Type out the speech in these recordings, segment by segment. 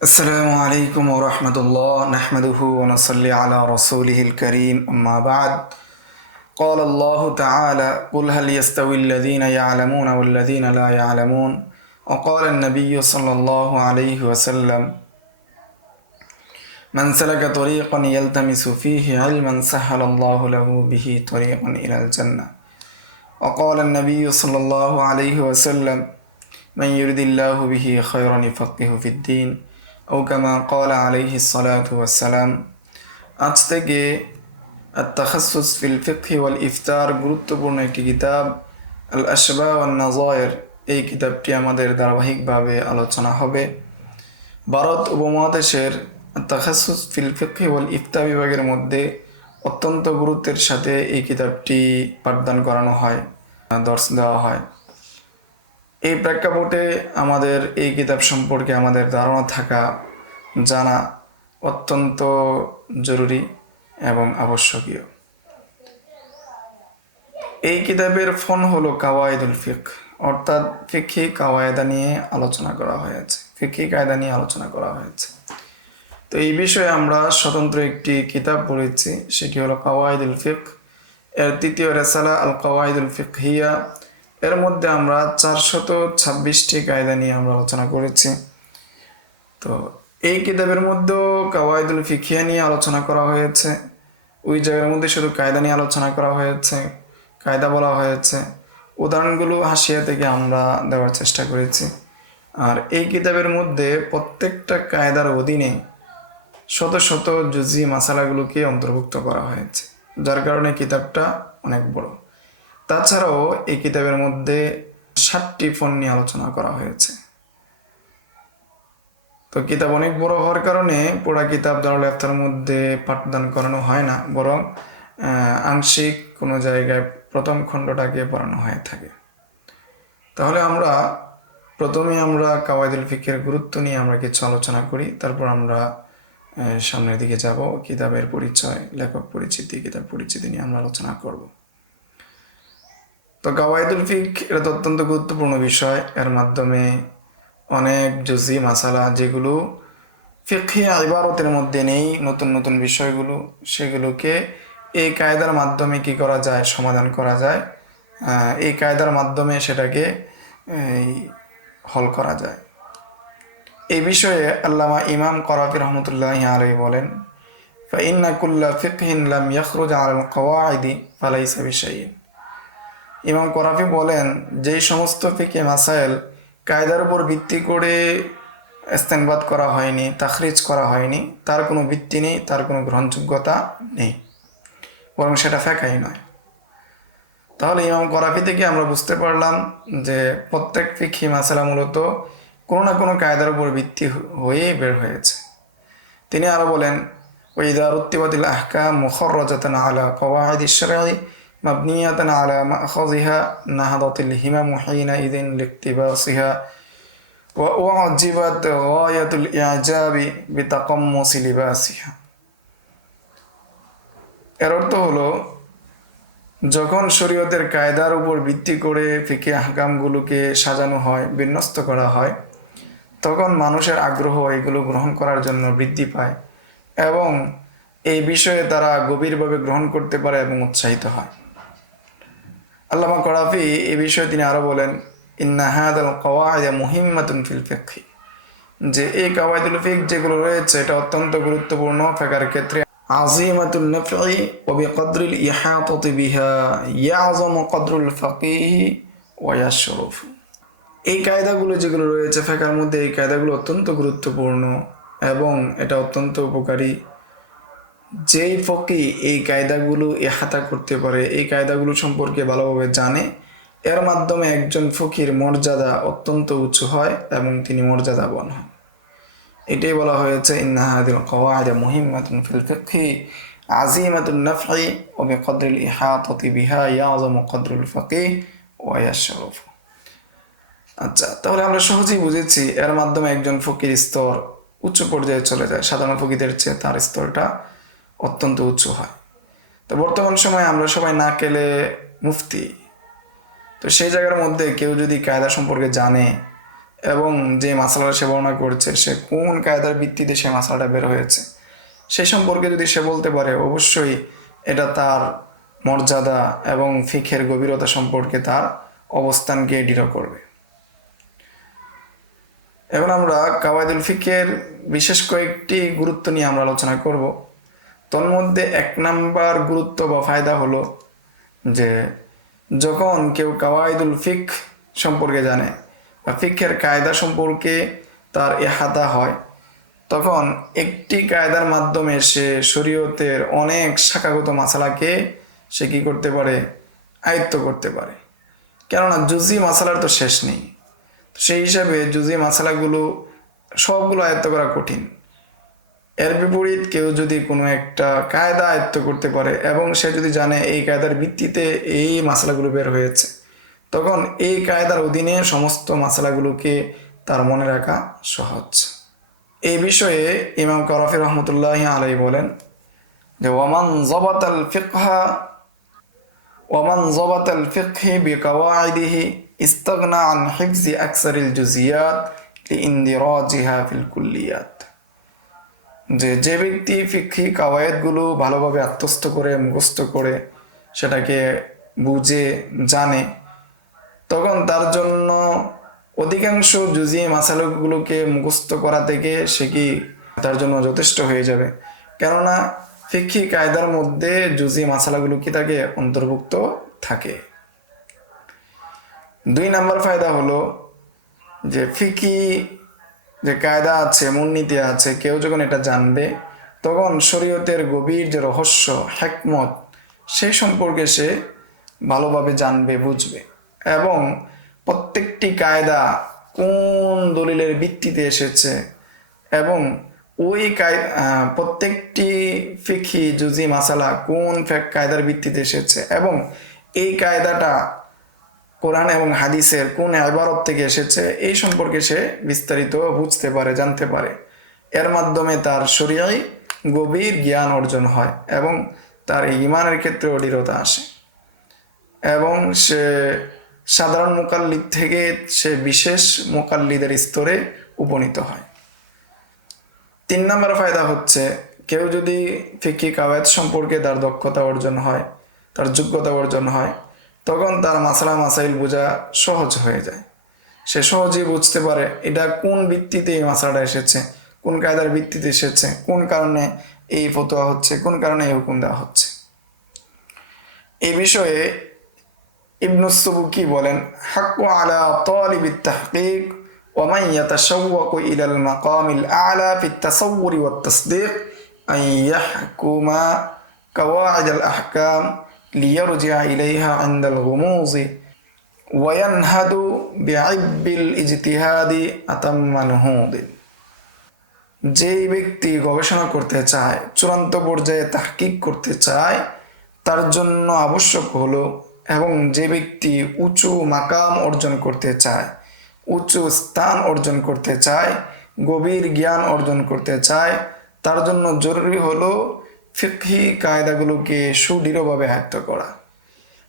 السلام عليكم ورحمة الله نحمده ونصلي على رسوله الكريم أما بعد قال الله تعالى قل هل يستوي الذين يعلمون والذين لا يعلمون وقال النبي صلى الله عليه وسلم من سلك طريقا يلتمس فيه علما سهل الله له به طريقا إلى الجنة وقال النبي صلى الله عليه وسلم من يرد الله به خيرا يفقهه في الدين أو كما قال عليه الصلاة والسلام আজ থেকে التخصص في الفقه والإفتار গুরুত্বপূর্ণ একটি কিতাব আল আশবা ওয়ান নাযায়ের। এই কিতাবটি আমাদের ধারাবাহিকভাবে আলোচনা হবে। ভারত উপমহাদেশের তাখাসুস ফিল ফিকহ ওয়াল ইফতা বিভাগের মধ্যে অত্যন্ত গুরুত্বের সাথে এই কিতাবটি পাঠদান করানো হয়, দর্শ দেওয়া হয়। এই প্রেক্ষাপটে আমাদের এই কিতাব সম্পর্কে আমাদের ধারণা থাকা, জানা অত্যন্ত জরুরি এবং আবশ্যকীয়। এই কিতাবের ফোন হলো কাওয়াইদুল ফিকহ, অর্থাৎ ফিকহি কাওয়ায়দা নিয়ে আলোচনা করা হয়েছে, ফিকহি কায়দা নিয়ে আলোচনা করা হয়েছে। তো এই বিষয়ে আমরা স্বতন্ত্র একটি কিতাব পড়েছি, সেটি হলো কাওয়াইদুল ফিকহ। এর তৃতীয় রেসালা আল কাওয়াইদুল ফিকহিয়া। এর মধ্যে আমরা 426টি কায়দা নিয়ে আমরা আলোচনা করেছি। তো এই কিতাবের মধ্যেও কাওয়াইদুল ফিকহিয়া নিয়ে আলোচনা করা হয়েছে। ওই জায়গার মধ্যে শুধু কায়দা নিয়ে আলোচনা করা হয়েছে, কায়দা বলা হয়েছে। উদাহরণগুলো হাসিয়া থেকে আমরা দেওয়ার চেষ্টা করেছি। আর এই কিতাবের মধ্যে প্রত্যেকটা কায়দার অধীনে শত শত জুজি মাসালাগুলোকে অন্তর্ভুক্ত করা হয়েছে, যার কারণে কিতাবটা অনেক বড়। তাছাড়াও এই কিতাবের মধ্যে 7টি ফোন নিয়ে আলোচনা করা হয়েছে। তো কিতাব অনেক বড় হওয়ার কারণে পুরা কিতাব দারুল ইফতার মধ্যে পাঠদান করানো হয় না, বরং আংশিক কোনো জায়গায় প্রথম খণ্ডটাকে পড়ানো হয়ে থাকে। তাহলে প্রথমে আমরা কাওয়াইদুল ফিকহের গুরুত্ব নিয়ে আমরা কিছু আলোচনা করি, তারপর আমরা সামনের দিকে যাব। কিতাবের পরিচয়, লেখক পরিচিতি, কিতাব পরিচিতি নিয়ে আমরা আলোচনা করব। তো কাওয়াইদুল ফিকহ এটা অত্যন্ত গুরুত্বপূর্ণ বিষয়। এর মাধ্যমে অনেক জুজি মাসালা যেগুলো ফিকহি ইবারতের মধ্যে নেই, নতুন নতুন বিষয়গুলো, সেগুলোকে এই কায়দার মাধ্যমে কি করা যায়, সমাধান করা যায়। এই কায়দার মাধ্যমে সেটাকে হল করা যায়। এই বিষয়ে আল্লামা ইমাম করাফি রহমতুল্লাহি আলাইহি বলেন, ফাইন্না কুল্লা ফিকহিন লাম ইয়াখরুজ আলাল কওয়াইদি ফালাইসা বিশাইইন। ইমাম করাফি বলেন, যেই সমস্ত ফিকহি মাসাইল কায়দার উপর ভিত্তি করে ইস্তেনবাত করা হয়নি, তাখরিজ করা হয়নি, তার কোনো ভিত্তি নেই, তার কোনো গ্রহণযোগ্যতা নেই, বরং সেটা ফিকহি নয়। তাহলে ইমাম করাফি থেকে আমরা বুঝতে পারলাম যে প্রত্যেক ফিকহি মাসালা মূলত কোনো না কোনো কায়দার উপর ভিত্তি হয়েই বের হয়েছে। তিনি আরও বলেন, ওয়াইদা রুত্তিবাতিল আহকাম মুখররাজাতান আলা কওয়াইদিশ শারঈ মাবনিয়াতান আলা মাখাযিহা নাহাদাতিল হিমাম হিনাইযিন লিক্তিবাসিহা ওয়া উজিবাত গায়াতুল ইজাবি বিতাকাম্মুসি লিবাসিহা। এর অর্থ হলো, যখন শরীয়তের কায়দার উপর ভিত্তি করে ফিকহি আহকামগুলোকে সাজানো হয়, বিন্যস্ত করা হয়, তখন মানুষের আগ্রহ এগুলো গ্রহণ করার জন্য বৃদ্ধি পায় এবং এই বিষয়ে তারা গভীরভাবে গ্রহণ করতে পারে এবং উৎসাহিত হয়। আল্লামা করাফি এই বিষয়ে তিনি আরও বলেন, ইন্না হাদাল কওয়াইদ মুহিম্মাতুন ফিল ফিকহ, যে এই কাওয়াইদুল ফিকহ যেগুলো রয়েছে এটা অত্যন্ত গুরুত্বপূর্ণ ফিকহের ক্ষেত্রে। আজিমাতুন নাফঈ ওয়া বিকদরিল ইহাতাতি বিহা ইয়াযমু কদরুল ফাকিহ ওয়া ইয়াশরফু। এই কায়দাগুলো যেগুলো রয়েছে ফিকহের মধ্যে, এই কায়দাগুলো অত্যন্ত গুরুত্বপূর্ণ এবং এটা অত্যন্ত উপকারী। যেই ফকি এই কায়দাগুলো ইহাতা করতে পারে, এই কায়দাগুলো সম্পর্কে ভালোভাবে জানে, এর মাধ্যমে একজন ফকির মর্যাদা অত্যন্ত উঁচু হয় এবং তিনি মর্যাদাবান হন। এটাই বলা হয়েছে, ইন্না হাদিল কওয়াইদ মুহিম্মাতুন ফিল ফিকহি আজিমাতুন নাফঈ ওয়া বিকদরিল ইহাতাতি বিহা ইয়াযমু কদরুল ফাকিহ ওয়া ইয়াশরফু। আচ্ছা, তাহলে আমরা সহজেই বুঝেছি এর মাধ্যমে একজন ফকির স্তর উচ্চ পর্যায়ে চলে যায়, সাধারণ ফকিরদের চেয়ে তার স্তরটা অত্যন্ত উঁচু হয়। তো বর্তমান সময়ে আমরা সবাই নাকেলে মুফতি। তো সেই জায়গার মধ্যে কেউ যদি কায়দা সম্পর্কে জানে, এবং যে মাসালাটা সে বর্ণনা করছে সে কোন কায়দার ভিত্তিতে সে মাসালাটা বের হয়েছে সেই সম্পর্কে যদি সে বলতে পারে, অবশ্যই এটা তার মর্যাদা এবং ফিকহের গভীরতা সম্পর্কে তার অবস্থানকে দৃঢ় করবে। এখন আমরা কাওয়াইদুল ফিকহের বিশেষ কয়েকটি গুরুত্ব নিয়ে আমরা আলোচনা করব। তন্মধ্যে 1 নাম্বার গুরুত্ব বা ফায়দা হলো যে যখন কেউ কাওয়াইদুল ফিক সম্পর্কে জানে বা ফিকহের কায়দা সম্পর্কে তার ইহাতা হয়, তখন একটি কায়দার মাধ্যমে সে শরীয়তের অনেক শাখাগত মাসালাকে সে কী করতে পারে, আয়ত্ত করতে পারে। কেননা জুজি মাসালার তো শেষ নেই। সেই হিসাবে জুজি মাসালাগুলো সবগুলো আয়ত্ত করা কঠিন। এর বিপরীত কেউ যদি কোনো একটা কায়দা আয়ত্ত করতে পারে এবং সে যদি জানে এই কায়দার ভিত্তিতে এই মাসালাগুলো বের হয়েছে, তখন এই কায়দার অধীনে সমস্ত মাসালাগুলোকে তার মনে রাখা সহজ। এই বিষয়ে ইমাম কারাফি রহমতুল্লাহি আলাইহি বলেন যে ওয়ামান যাবাতাল ফিকহি বিকাওয়াইদিহি ইস্তাগনা আন হিফজি আকসারিল জুজিয়াত লিইনদিরাজিহা ফিল কুল্লিয়াত। যে ব্যক্তি ফিকহি কাওয়ায়েদগুলো ভালোভাবে আত্মস্থ করে মুখস্থ করে সেটাকে বুঝে জানে, তখন তার জন্য অধিকাংশ জুজি মাসালাগুলোকে মুখস্থ করা থেকে সে কি তার জন্য যথেষ্ট হয়ে যাবে। কেননা ফিকহি কায়দার মধ্যে জুজি মাসালাগুলো কি থাকে, অন্তর্ভুক্ত থাকে। 2 নাম্বার ফায়দা হলো যে ফিকহি যে কায়দা আছে, মূলনীতি আছে, কেউ যখন এটা জানবে তখন শরীয়তের গভীর যে রহস্য, হিকমত, সেই সম্পর্কে সে ভালোভাবে জানবে, বুঝবে এবং প্রত্যেকটি কায়দা কোন দলিলের ভিত্তিতে এসেছে এবং ওই প্রত্যেকটি ফিকহি জুজি মাসালা কোন কায়দার ভিত্তিতে এসেছে এবং এই কায়দাটা কোরআন এবং হাদিসের কোন ইবারত থেকে এসেছে এই সম্পর্কে সে বিস্তারিত বুঝতে পারে, জানতে পারে। এর মাধ্যমে তার শরীয়ই গভীর জ্ঞান অর্জন হয় এবং তার ঈমানের ক্ষেত্রে দৃঢ়তা আসে এবং সে সাধারণ মুকাল্লিদ থেকে সে বিশেষ মুকাল্লিদের স্তরে উপনীত হয়। 3 নম্বর ফায়দা হচ্ছে কেউ যদি ফিকহি কাওয়ায়েদ সম্পর্কে তার দক্ষতা অর্জন হয়, তার যোগ্যতা অর্জন হয়, তখন তার মাসালা মাসাইল বোঝা সহজ হয়ে যায়। সে সহজেই বুঝতে পারে এটা কোন ভিত্তিতে এই মাসালাটা এসেছে, কোন কায়দার ভিত্তিতে এসেছে, কোন কারণে এই ফতোয়া হচ্ছে, কোন কারণে এই হুকুম দেওয়া হচ্ছে। এই বিষয়ে ইবনুস সুবুকি বলেন, হাক্কু আলা তালিবিত তাহকিক ওয়া মান ইয়াতাশাওয়াকু ইলাল মাকামিল আ'লা ফিত তাসাউউরি ওয়াত তাসদীক আন ইয়াহকুমা কাওয়াইদাল আহকাম লিয়ারজি'a ইলাইহা ইনদাল গুমুজি ওয়া ইয়ানহাদু বি'ইবিল ইজতিহাদি আতাম্মা নুহুদিন। যেই ব্যক্তি গবেষণা করতে চায়, চূড়ান্ত পর্যায়ে তাহকিক করতে চায়, তার জন্য আবশ্যক হলো, এবং যে ব্যক্তি উঁচু মাকাম অর্জন করতে চায়, উঁচু স্থান অর্জন করতে চায়, গভীর জ্ঞান অর্জন করতে চায়, তার জন্য জরুরি হলো ফিকহি কায়দাগুলোকে সুদৃঢ়ভাবে আয়ত্ত করা।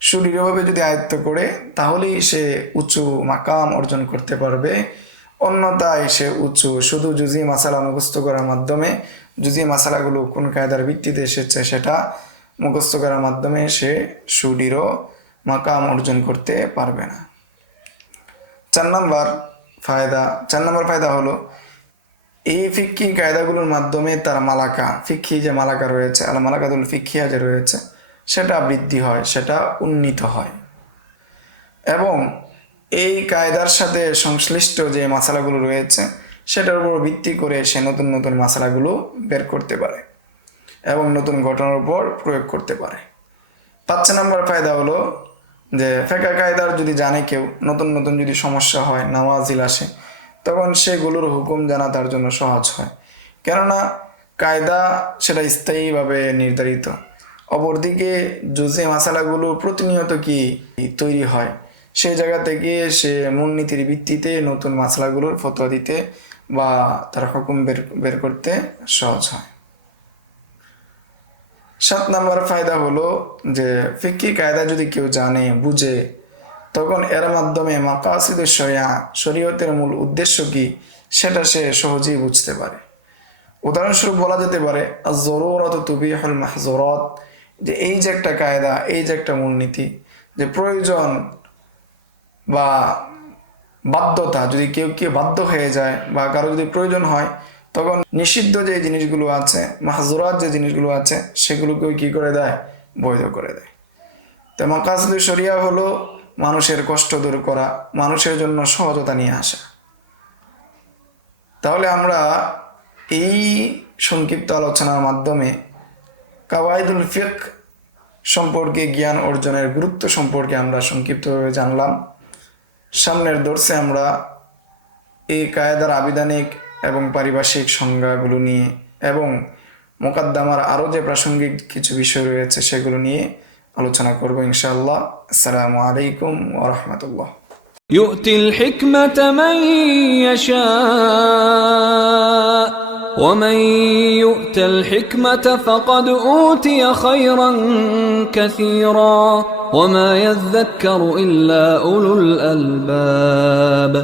সুদৃঢ়ভাবে যদি আয়ত্ত করে তাহলেই সে উঁচু মাকাম অর্জন করতে পারবে। অন্যথায় সে শুধু জুজি মাসালা মুখস্থ করার মাধ্যমে, জুজি মাসালাগুলো কোন কায়দার ভিত্তিতে এসেছে সেটা মুখস্থ করার মাধ্যমে সে সুদৃঢ় মাকাম অর্জন করতে পারবে না। 4 নম্বর ফায়দা হলো এই ফিকহি কায়দাগুলোর মাধ্যমে তার মালাকা, ফিকহি যে মালাকা রয়েছে, আল মালাকাতুল ফিকহিয়া যে রয়েছে, সেটা বৃদ্ধি হয়, সেটা উন্নীত হয় এবং এই কায়দার সাথে সংশ্লিষ্ট যে মাসালাগুলো রয়েছে সেটার উপর ভিত্তি করে সে নতুন নতুন মাসালাগুলো বের করতে পারে এবং নতুন ঘটনার উপর প্রয়োগ করতে পারে। 5 নম্বর ফায়দা হলো যে ফিকহ কায়দার যদি জানে কেউ, নতুন নতুন যদি সমস্যা হয়, নাওয়াজিল আসে, তখন সেগুলোর হুকুম জানা তার জন্য সহজ হয়। কেননা কায়দা সেটা স্থায়ীভাবে নির্ধারিত। অপরদিকে জুজি মাসালাগুলো প্রতিনিয়ত কি তৈরি হয়, সেই জায়গা থেকে সে মূলনীতির ভিত্তিতে নতুন মাসালাগুলোর ফতোয়া দিতে বা তার হুকুম বের করতে সহজ হয়। 7 নম্বর ফায়দা হলো যে ফিকহি কায়দা যদি কেউ জানে, বুঝে, তখন এর মাধ্যমে মাকাসিদুশ শরিয়া, শরীয়তের মূল উদ্দেশ্য কি সেটা সে সহজেই বুঝতে পারে। উদাহরণস্বরূপ বলা যেতে পারে আয-যরুরাতু তুবিহুল মাহযুরাত, যে এই যে একটা কায়দা, এই যে একটা মূলনীতি, যে প্রয়োজন বা বাধ্যতা, যদি কেউ বাধ্য হয়ে যায় বা কারো যদি প্রয়োজন হয়, তখন নিষিদ্ধ যে জিনিসগুলো আছে, মাহযুরাত যে জিনিসগুলো আছে, সেগুলোকেও কি করে দেয়, বৈধ করে দেয়। তো মাকাসিদুশ শরিয়া হলো মানুষের কষ্ট দূর করা, মানুষের জন্য সহজতা নিয়ে আসা। তাহলে আমরা এই সংক্ষিপ্ত আলোচনার মাধ্যমে কাওয়াইদুল ফিকহ সম্পর্কে জ্ঞান অর্জনের গুরুত্ব সম্পর্কে আমরা সংক্ষিপ্তভাবে জানলাম। সামনের দর্সে আমরা এই কায়দার আবিধানিক এবং পারিভাষিক সংজ্ঞাগুলো নিয়ে এবং মুকাদ্দামার আরও যে প্রাসঙ্গিক কিছু বিষয় রয়েছে সেগুলো নিয়ে আলোচনা করব ইনশাআল্লাহ। আসসালামু আলাইকুম ওয়া রাহমাতুল্লাহ। يؤتي الحكمة من يشاء ومن يؤت الحكمة فقد أوتي خيرا كثيرا وما يذكر إلا أولو الألباب